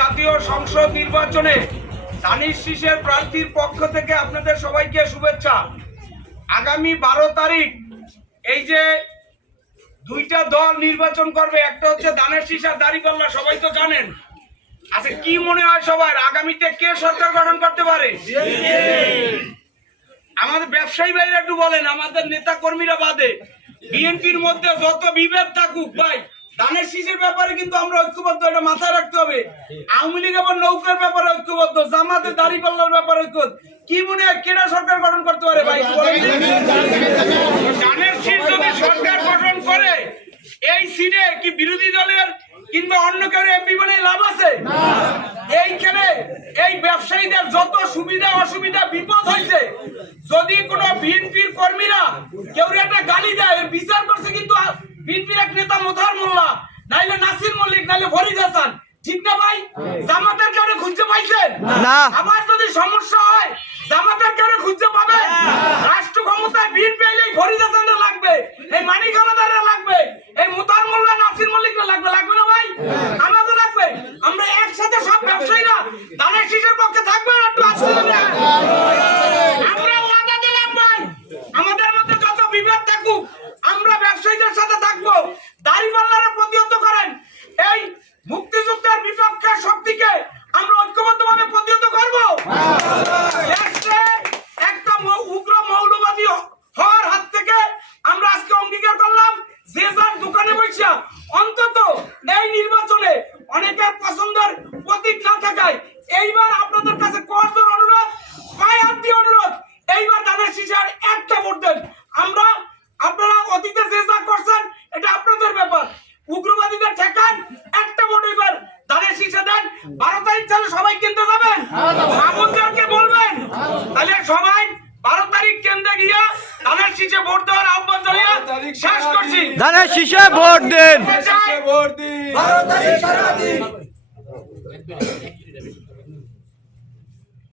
জাতীয় সংসদ নির্বাচনে দানিশ শীষের প্রার্থীর পক্ষ থেকে আপনাদের সবাইকে শুভেচ্ছা। আগামী বারো তারিখ এই যে দুইটা দল নির্বাচন করবে, একটা হচ্ছে দানের শীষ আর দাঁড়িপাল্লা সবাই তো জানেন। আচ্ছা কি মনে হয় সবার? আগামীতে কে সরকার গঠন করতে পারে? আমাদের ব্যবসায়ী ভাইরা একটু বলেন, আমাদের নেতা কর্মীরা বাদে। বিএনপির মধ্যে যত বিভেদ থাকুক, ভাই ধানের শীষের ব্যাপারে কিন্তু আমরা ঐক্যবদ্ধ এটা মাথায় রাখতে হবে। আওয়ামী লীগ আবার নৌকার ব্যাপারে ঐক্যবদ্ধ জামাতে দাড়ি পাল্লার ব্যাপারে ঐক্যবদ্ধ। কি মনে হয় কেনা সরকার গঠন করতে পারে ভাই? ধানের শীষ যদি সরকার গঠন করে এই সিটে কি বিরোধী দলের কিংবা অন্য কেউ এমপি বলে লাভ আছে? এইখানে এই ব্যবসায়ীদের যত সুবিধা অসুবিধা বিপদ হয়েছে যদি কোনো বিএনপির কর্মীরা কেউ একটা গালি দেয় এর বিচার করছে কিন্তু বিএনপির এক নেতা মোতার মোল্লা নাইলে নাসির মল্লিক নাইলে ফরিদ হাসান। ঠিক না ভাই? জামাতের কেউ খুঁজতে পাইছেন? না। আবার যদি সমস্যা হয় জামাতের কেউ খুঁজতে পাবে রাষ্ট্র ক্ষমতায় বিএনপি এলেই ফরিদ হাসানরা লাগবে। এই মানিক লাগবে এই মুতার মোল্লা নাসির মল্লিকরা লাগবে লাগবে না ভাই আমাদের লাগবে আমরা একসাথে সব ব্যবসায়ীরা দানের শীষের পক্ষে থাকবে না একটু আসতে আমরা ওয়াদা দিলাম ভাই আমাদের মধ্যে যত বিভেদ থাকুক আমরা ব্যবসায়ীদের সাথে থাকব দাড়িপাল্লারে প্রতিহত করেন এই মুক্তিযুদ্ধের বিপক্ষে শক্তিকে আমরা ঐক্যবদ্ধভাবে প্রতিহত করব দেশে একটা মৌ- উগ্র মৌলবাদী হ- হওয়ার হাত থেকে আমরা আজকে অঙ্গীকার করলাম যে যার দোকানে বসিয়া অন্তত এই নির্বাচনে অনেকের পছন্দের প্রতীক না থাকায় এইবার আপনাদের কাছে করজোর অনুরোধ পায়ে হাত দিয়ে অনুরোধ এইবার দানের শীষার একটা ভোট দেন আমরা আপনারা অতীতে যে যা করছেন এটা আপনাদের ব্যাপার উগ্রবাদীদের ঠেকান একটা মনে এবার দাঁড়িয়ে শীষে দেন বারো তারিখ তাহলে সবাই কিনতে যাবেন। আমাদেরকে বলবেন তাহলে সবাই বারো তারিখ কেন্দ্রে গিয়ে দানের শীষে ভোট দেওয়ার আহ্বান জানিয়ে শেষ করছি। ধানের শীষে ভোট দিন। ভোট দিন। সারা দিন।